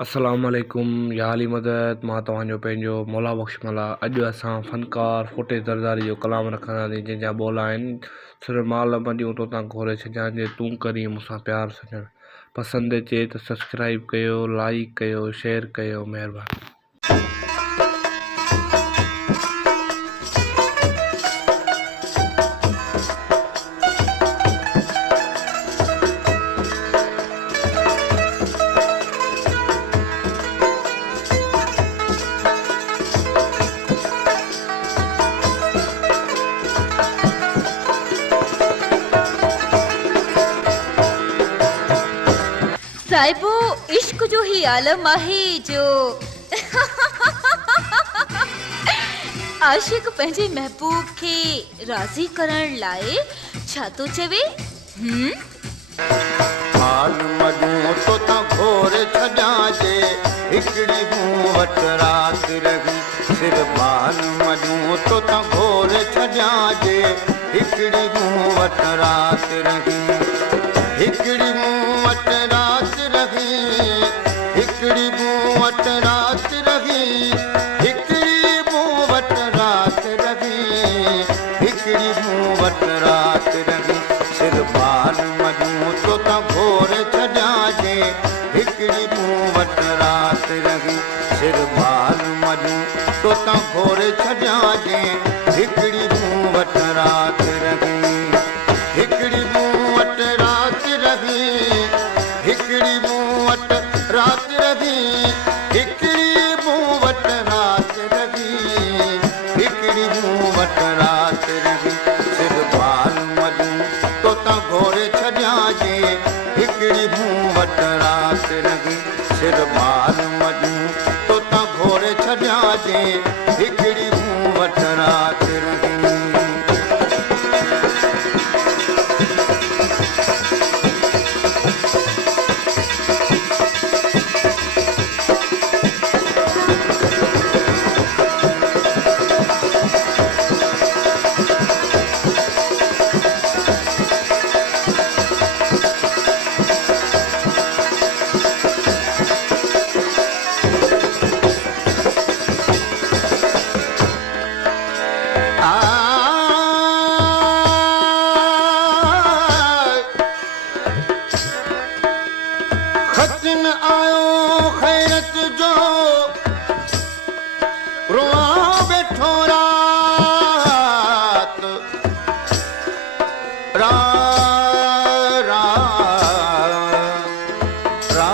अस्सलाम वालेकुम या अली मदद मां तव्हांजो पंहिंजो मौला बख़्शमला। अॼु असां फ़नकार फुटे ज़रदारी जो कलाम रखंदासीं जंहिंजा ॿोल आहिनि सिर्फ़ु माल मॾियूं तो तां घोरे छॾियां जे तूं करी मूंसां प्यार सॼणु। पसंदि अचे त सब्सक्राइब कयो, लाइक कयो, शेयर कयो, महिरबानी। साहिबो इश्क जो ही आलम आहे जो आशिक पंहिंजे महबूब खे राज़ी करण लाइ छा तो चवे। माल मॾियूं तो तां घोरे छॾियां जे हिकिड़ी मूं वटि राति रही। सिर माल मॾियूं तो तां घोरे छॾियां जे हिकिड़ी मूं वटि राति रही। हिकिड़ी मूं वटि राति रही, हिकिड़ी मूं वटि राति रही, हिकिड़ी मूं वटि राति रही, हिकिड़ी मूं वटि राति रही। सिर माल मॾियूं तो तां घोरे छॾियां जे हिकिड़ी मूं वटि राति रही। सिर माल मॾियूं तो तां घोरे छॾियां जे हिकिड़ी मूं वटि राति रही। हिकिड़ी मूं वटि राति रही, हिकिड़ी मूं वटि राति रही, हिकिड़ी मूं वटि राति रही, हिकिड़ी मूं वटि राति रही। सिर माल मॾियूं तो तां घोरे छॾियां जे हिकिड़ी मूं वटि राति रही। सिर माल मॾियूं तो तां घोरे छॾियां जे हिकिड़ी मूं वटि राति रही। खचन आयो खैरत जो रुआ वेठो रात रा रा रा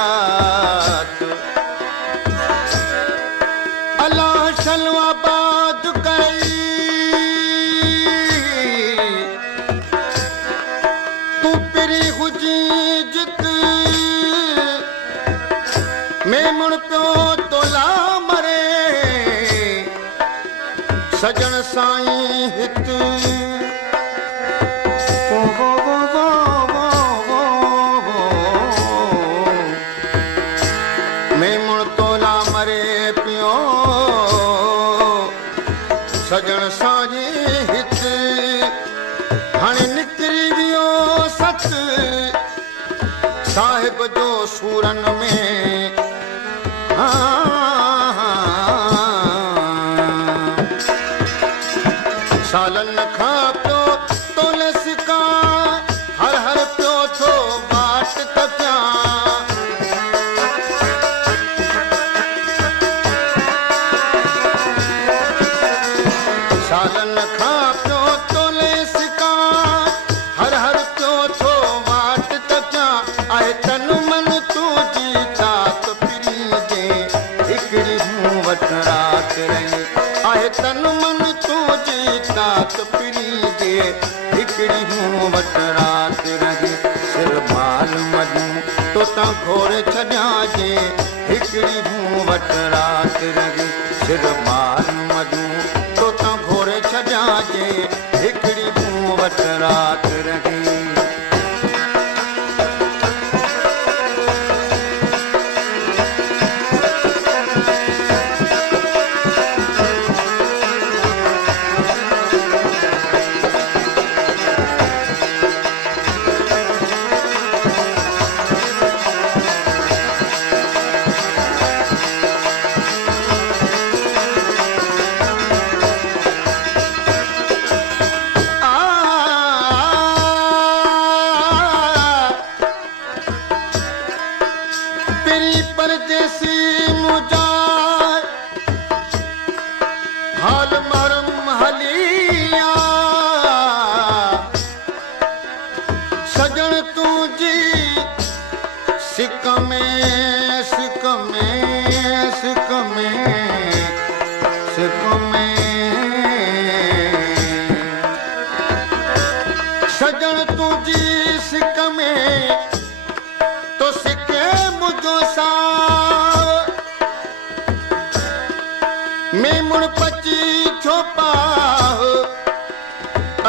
रात अल्लाह शलवाबाद कई तू पिरी हुजी जित में मुड़ पियो तोला मरे सजण साईं हित में मुड़ तोला मरे पियो सजण साईं हित। हाणे निकिरी वियो सच साहिब जो सूरन में सालन खां पियो तोले सिका हर हर पियो थो बाट तकिया। सालन खां पियो तोले सिका हर हर पियो थो वाट तकिया। आहे तन मन तुंहिंजी तात पिरी जे हिकिड़ी मूं वटि राति रही। आहे तन मन तुंहिंजी तात पिरी जे हिकिड़ी मूं वटि राति रही। सिर माल मॾियूं तो तां घोरे छॾियां जे हिकिड़ी मूं वटि राति रही। सिर माल मॾियूं तो तां घोरे छॾियां जे हिकिड़ी मूं वटि राति रही।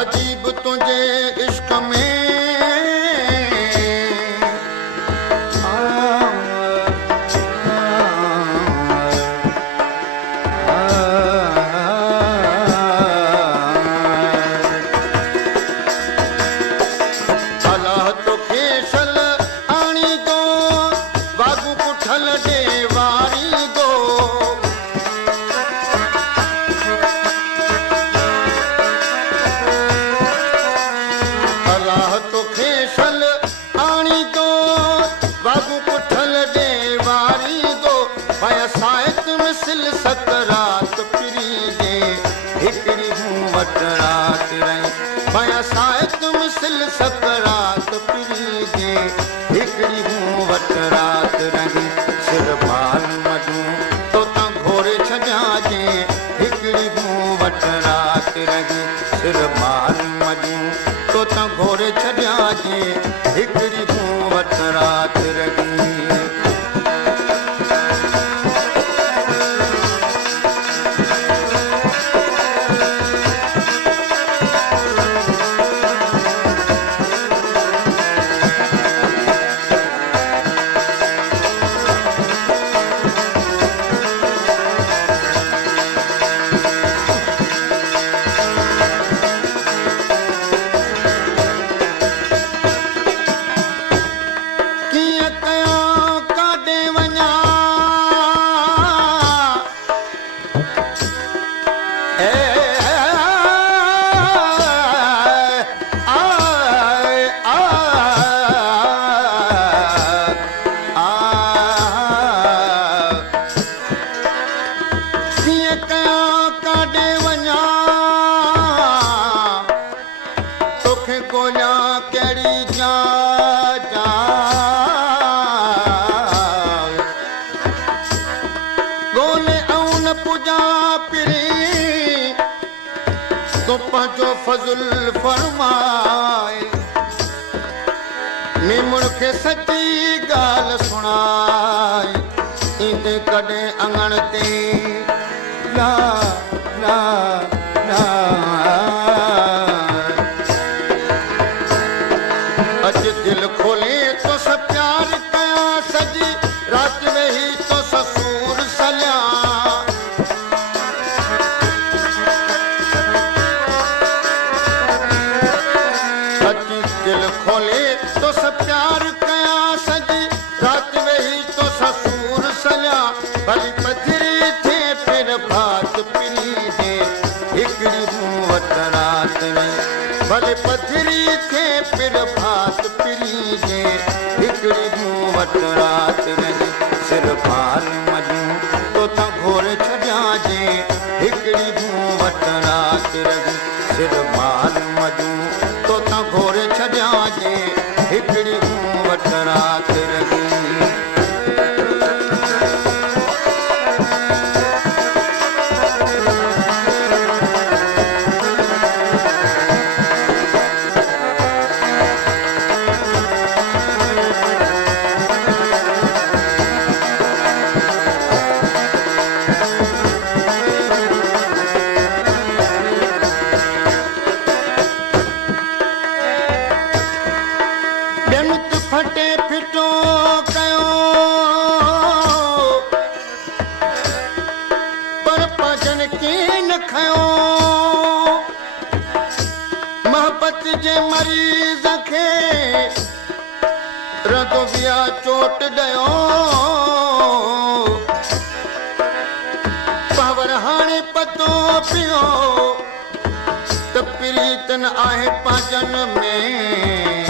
अजीब तुझे इश्क में अलाह तो खेसल आणी दो बागू पुठल देवारी दो अलाह तो खेसल आणी दो बागू पुठल देवारी दो पाया सायत मिसल सकरात पिरी दे हिकड़ी हूँ वट रात रही पाया सायत मिसल सकरात पिरी दे हिकड़ी हूँ वट रात रही सिर बाल मधू तो ता घोरे छजा जे हिकड़ी हूँ वट रात रही सिर बाल मधू तो ता घोरे छजा जे हिकड़ी हूँ वट रात रही किया कया काडे वञा किया कया काडे वञा तोखे ॻोल्हियां कहिड़ी जा ॻोल्हे ऐं न पुॼा पिरी तो पंहिंजो फज़ुल फरमाए मीमुड़ खे सची ॻाल्हि सुणाए ईंदे कॾहिं अङण ते ला ला ला अच दिल खोले तो सब प्यार कया सजी रात वेही तो ससूर सलिया अच दिल खोले तो सब प्यार कया सजी रात वेही तो ससूर सलिया भली पथरी थे फिर भात पिनी दे हिकड़ी हूँ वट रात में भले पथरी थे फिर भात पिनी दे हिकड़ी हूँ वट रात में सिर बाल मजू तो ता घोर छजा जे हिकड़ी हूँ वट रात रही सिर बाल मजू तो ता घोर छजा जे हिकड़ी हूँ वट रात रही बेमुत फटे फिटो कयो पर भजन की न खयो मोहब्बत जे मरीज़ खे रदो बिया चोट ॾियो पावर हाणे पतो पियो त प्रीतन आहे पाजन में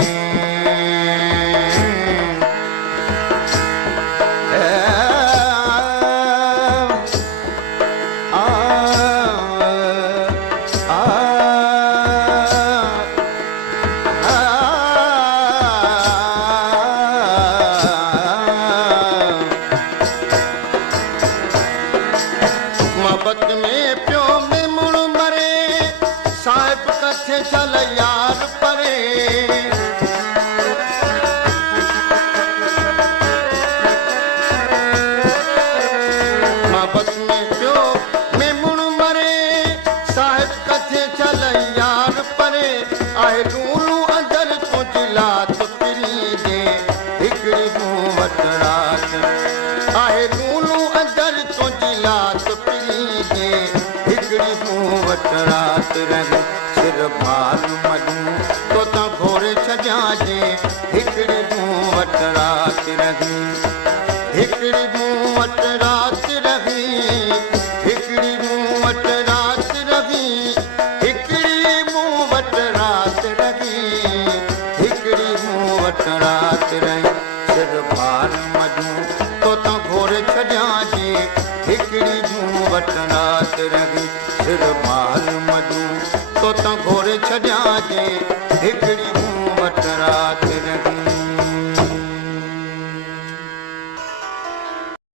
मोहब्बत में प्यो में मुड़ मरे साहिब कथे चल यार परे मोहब्बत में प्यो में मुड़ मरे साहिब कथे चल यार परे मूं वटि राति रही सिर भाल मजूं तोतां घोरे छॾियां जे हिकिड़ी मूं वटि राति रही हिकिड़ी मूं वटि राति रही हिकिड़ी मूं वटि राति रही हिकिड़ी मूं वटि राति रही हिकिड़ी मूं वटि राति रही सिर भाल मजूं तोतां घोरे छॾियां जे हिकिड़ी मूं वटि राति रही सिर भाल मजूं तोतां घोरे छॾियां जे हिकिड़ी